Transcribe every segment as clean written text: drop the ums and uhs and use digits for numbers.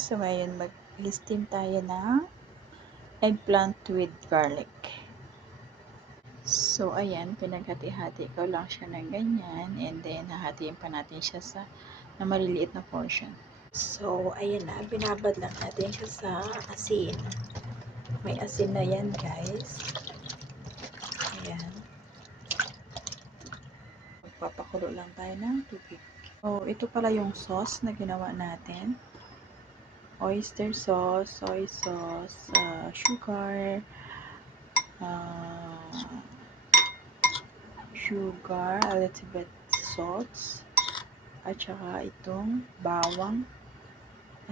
guys, so ngayon mag-steam tayo ng eggplant with garlic. So ayan, pinaghati-hati ko lang siya ng ganyan, and then hahatiin pa natin siya na maliliit na portion. So ayan na, binabad lang natin siya sa asin. May asin na yan guys. Ayan. Magpapakulo lang tayo ng tubig. So ito pala yung sauce na ginawa natin. Oyster sauce, soy sauce, sugar, a little bit salt, at saka itong bawang,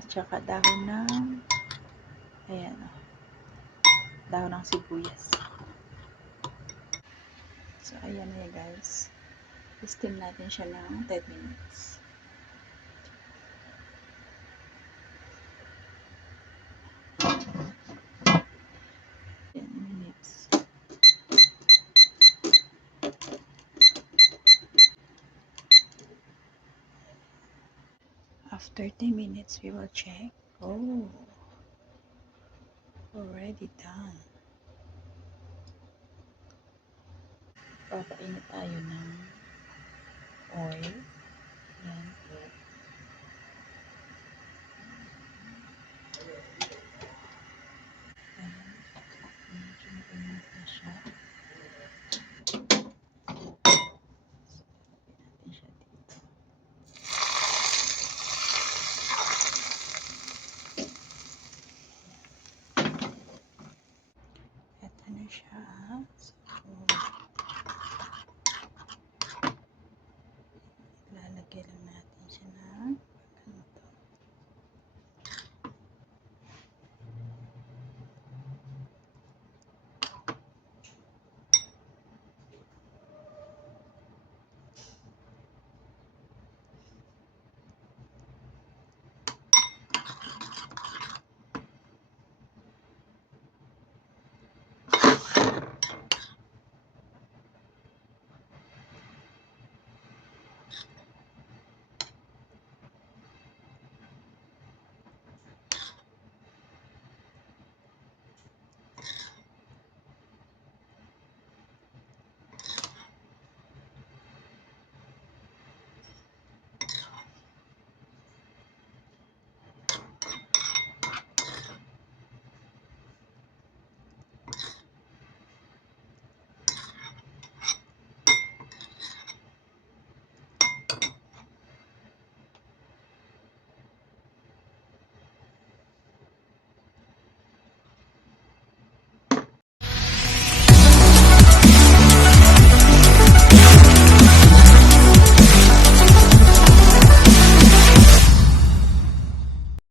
at saka dahon ng, ayan, dahon ng sibuyas. So, ayan na guys. Steam natin siya ng 10 minutes. After 10 minutes, we will check. Oh, already done. Papainit tayo ng oil. Yan. Medyo mainit na siya. Natin siya dito. Ito na siya. So,